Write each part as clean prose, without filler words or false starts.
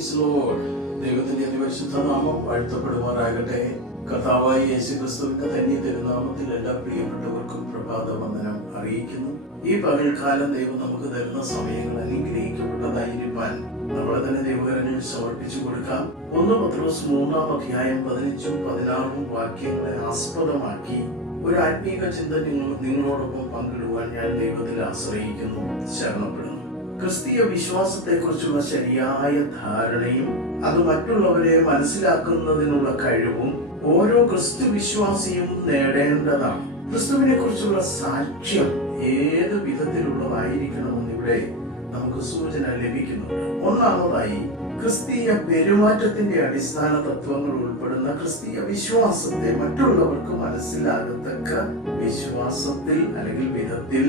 ദൈവത്തിന്റെ അതിപരിശുദ്ധ നാമം വാഴ്ത്തപ്പെടുമാറാകട്ടെ. കർത്താവായ യേശുക്രിസ്തുവിന്റെ ധന്യ തിരുനാമത്തിൽ എല്ലാ പ്രിയപ്പെട്ടവർക്കും പ്രഭാത വന്ദനം അറിയിക്കുന്നു. ഈ പകൽക്കാലം ദൈവം നമുക്ക് തരുന്ന സമയങ്ങൾ അനുഗ്രഹിക്കപ്പെട്ടതായിരിക്കാൻ നമ്മളെ തന്നെ ദൈവകരങ്ങളിൽ സമർപ്പിച്ചു കൊടുക്കാം. 1 പത്രോസ് 3-ാം അധ്യായം 15-ഉം 16-ഉം വാക്യങ്ങളെ ആസ്പദമാക്കി ഒരു ആത്മീക ചിന്ത നിങ്ങളോടൊപ്പം പങ്കിടുവാൻ ഞാൻ ദൈവത്തിൽ ആശ്രയിക്കുന്നു, ശരണപ്പെടുന്നു. ക്രിസ്തീയ വിശ്വാസത്തെ കുറിച്ചുള്ള ശരിയായ ധാരണയും അത് മറ്റുള്ളവരെ മനസ്സിലാക്കുന്നതിനുള്ള കഴിവും ഓരോ ക്രിസ്തു വിശ്വാസിയും നേടേണ്ടതാണ്. ക്രിസ്തുവിനെ കുറിച്ചുള്ള സാക്ഷ്യം ഏത് വിധത്തിലുള്ളതായിരിക്കണമെന്ന് ഇവിടെ നമുക്ക് സൂചന ലഭിക്കുന്നുണ്ട്. ഒന്നാമതായി, ക്രിസ്തീയ പെരുമാറ്റത്തിന്റെ അടിസ്ഥാന തത്വങ്ങൾ ഉൾപ്പെടുന്ന ക്രിസ്തീയ വിശ്വാസത്തെ മറ്റുള്ളവർക്ക് മനസ്സിലാകത്തക്ക വിശ്വാസത്തിൽ അല്ലെങ്കിൽ വിധത്തിൽ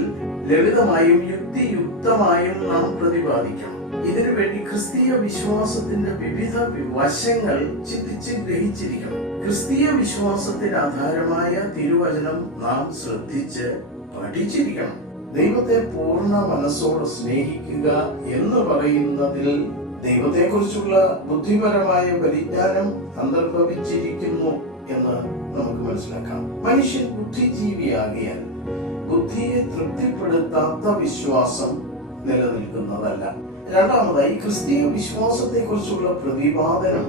ലളിതമായും യുക്തിയുക്തമായും നാം പ്രതിപാദിക്കണം. ഇതിനു വേണ്ടി ക്രിസ്തീയ വിശ്വാസത്തിന്റെ വിവിധ വശങ്ങൾ ചിന്തിച്ച് ഗ്രഹിച്ചിരിക്കണം. ക്രിസ്തീയ വിശ്വാസത്തിന് ആധാരമായ തിരുവചനം നാം ശ്രദ്ധിച്ച് പഠിച്ചിരിക്കണം. ദൈവത്തെ പൂർണ്ണ മനസ്സോടെ സ്നേഹിക്കുക എന്ന് പറയുന്നതിൽ ദൈവത്തെക്കുറിച്ചുള്ള ബുദ്ധിപരമായ പരിജ്ഞാനം അന്തർഭവിച്ചിരിക്കുന്നു എന്ന് നമുക്ക് മനസ്സിലാക്കാം. മനുഷ്യൻ ബുദ്ധിജീവിയാകിയാൽ ബുദ്ധിയെ തൃപ്തിപ്പെടുത്താത്ത വിശ്വാസം നിലനിൽക്കുന്നതല്ല. രണ്ടാമതായി, ക്രിസ്തീയ വിശ്വാസത്തെ കുറിച്ചുള്ള പ്രതിപാദനം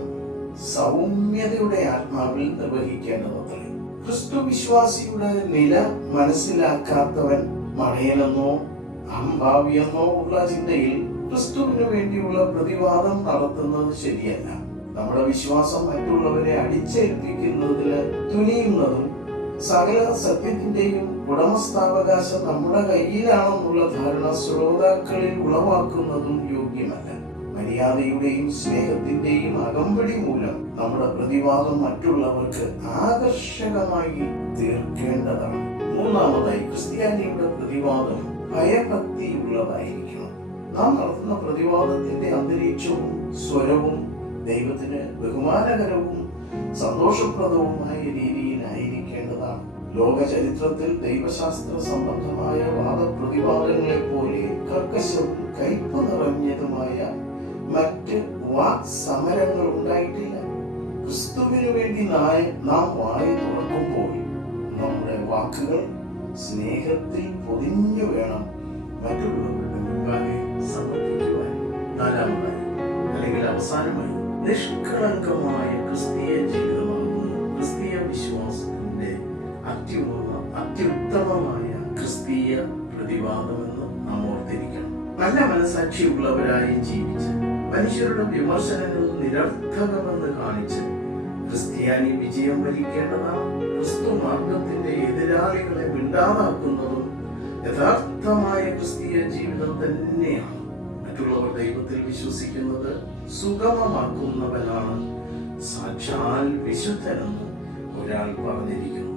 സൗമ്യതയുടെ ആത്മാവിൽ നിർവഹിക്കേണ്ടതത്രേ. ക്രിസ്തു വിശ്വാസിയുടെ നില മനസ്സിലാക്കാത്തവൻ മടയനെന്നോ അഹംഭാവിയെന്നോ ഉള്ള ചിന്തയിൽ ക്രിസ്തുവിന് വേണ്ടിയുള്ള പ്രതിവാദം നടത്തുന്നത് ശരിയല്ല. നമ്മുടെ വിശ്വാസം മറ്റുള്ളവരെ അടിച്ചേൽപ്പിക്കുന്നതിന് തുനിയുന്നതും സകല സത്യത്തിന്റെയും ഉടമസ്ഥാവകാശം നമ്മുടെ കയ്യിലാണെന്നുള്ള ധാരണ ശ്രോതാക്കളിൽ ഉളവാക്കുന്നതും യോഗ്യമല്ല. മര്യാദയുടെയും സ്നേഹത്തിന്റെയും അകമ്പടി മൂലം നമ്മുടെ പ്രതിവാദം മറ്റുള്ളവർക്ക് ആകർഷകമായി തീർക്കേണ്ടതാണ്. മൂന്നാമതായി, ക്രിസ്ത്യാനിയുടെ പ്രതിവാദം ഭയഭക്തിയുള്ളതായിരിക്കണം. നാം നടത്തുന്ന പ്രതിവാദത്തിന്റെ അന്തരീക്ഷവും സ്വരവും ദൈവത്തിന് ബഹുമാനകരവും സന്തോഷപ്രദവുമായ രീതിയിലായിരിക്കേണ്ടതാണ്. ലോക ചരിത്രത്തിൽ ദൈവശാസ്ത്ര സംബന്ധമായ വാദപ്രതിവാദങ്ങളെ പോലെ കർക്കശവും കയ്പ് നിറഞ്ഞതുമായ മറ്റ് വാക് സമരങ്ങൾ ഉണ്ടായിട്ടില്ല. ക്രിസ്തുവിനു വേണ്ടി നാം വായ തുറക്കുമ്പോൾ നമ്മുടെ വാക്കുകൾ സ്നേഹത്തിൽ പൊതിഞ്ഞു വേണം മറ്റുള്ളവരുടെ മുമ്പാകെ സമർപ്പിക്കുവാൻ. നാലാമതായി അല്ലെങ്കിൽ അവസാനമായി, നിഷ്കളങ്കമായ ക്രിസ്തീയ ജീവിതമാകുന്നു ക്രിസ്തീയ വിശ്വാസത്തിന്റെ അത്യുത്തമമായ ക്രിസ്തീയ പ്രതിവാദമെന്ന് നാം ഓർത്തിരിക്കണം. നല്ല മനസാക്ഷിയുള്ളവരായി ജീവിച്ച് മനുഷ്യരുടെ വിമർശനങ്ങൾ നിരർത്ഥകമെന്ന് കാണിച്ച് ക്രിസ്ത്യാനി വിജയം വരിക്കേണ്ടതാണ്. ക്രിസ്തു മാർഗത്തിന്റെ എതിരാളികളെ മിണ്ടാതാക്കുന്നതും യഥാർത്ഥമായ ക്രിസ്തീയ ജീവിതം തന്നെയാണ്. മറ്റുള്ളവർ ദൈവത്തിൽ വിശ്വസിക്കുന്നത് സുഗമമാക്കുന്നവനാണ് സാക്ഷാൽ വിശുദ്ധനെന്ന് ഒരാൾ പറഞ്ഞിരിക്കുന്നു.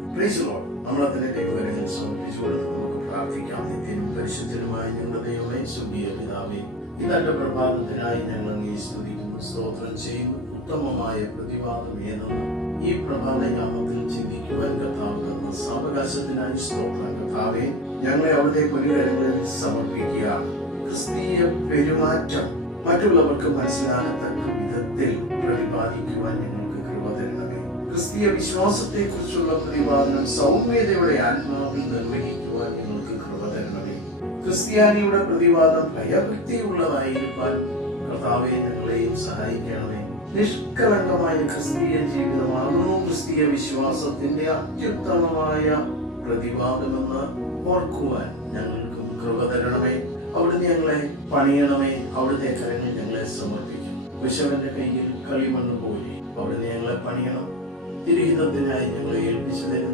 നമ്മളെ തന്നെ ദൈവകരങ്ങളിൽ സമർപ്പിച്ചുകൊണ്ട് നമുക്ക് പ്രാർത്ഥിക്കാം. നിത്യനും പരിശുദ്ധനുമായ ഞങ്ങളുടെ ദൈവമേ, സ്വർഗീയ പിതാവേ, ഇതന്റെ പ്രഭാതത്തിനായി ഞങ്ങൾ അങ്ങയെ സ്തുതിക്കുന്നു, സ്തോത്രം ചെയ്യുന്നു. ഉത്തമമായ പ്രതിവാദം ഏതെന്ന് ഈ പ്രഭാതയാമത്തിൽ ചിന്തിക്കുവാൻ കർത്താവ് തന്ന സാവകാശത്തിനായി സ്തോത്രം. കർത്താവേ, ഞങ്ങളെ അവിടുത്തെ പൊന്നുകരങ്ങളിൽ സമർപ്പിക്കുക. ക്രിസ്തീയ പെരുമാറ്റം മറ്റുള്ളവർക്ക് മനസ്സിലാകത്തക്ക വിധത്തിൽ പ്രതിപാദിക്കുവാൻ ഞങ്ങൾക്ക് കൃപ തരണമേ. ക്രിസ്തീയ വിശ്വാസത്തെ കുറിച്ചുള്ള പ്രതിപാദനം സൗമ്യതയുടെ ആത്മാവിൽ നിർവഹിക്കുവാൻ ഞങ്ങൾക്ക് കൃപ തരണമേ. ക്രിസ്ത്യാനിയുടെ പ്രതിവാദം ഭയഭക്തിയുള്ളതായിരിക്കാൻ കർത്താവെ ഞങ്ങളെയും സഹായിക്കണമേ. നിഷ്കളങ്കമായ ക്രിസ്തീയ ജീവിതമാകുന്നു ക്രിസ്തീയ വിശ്വാസത്തിന്റെ അത്യുത്തമമായ പ്രതിവാദമെന്ന് ഓർക്കുവാൻ ഞങ്ങൾക്ക് കൃപ തരണമേ. അവിടുന്ന് ഞങ്ങളെ പണിയണമേ. അവിടുത്തെ കരങ്ങൾ ഞങ്ങളെ സമർപ്പിക്കും. വിശവന്റെ കയ്യിൽ കളിമണ്ണ് പോലെ അവിടുന്ന് ഞങ്ങളെ പണിയണം. തിരുഹിതത്തിനായി ഞങ്ങളെ ഏൽപ്പിച്ചതിന്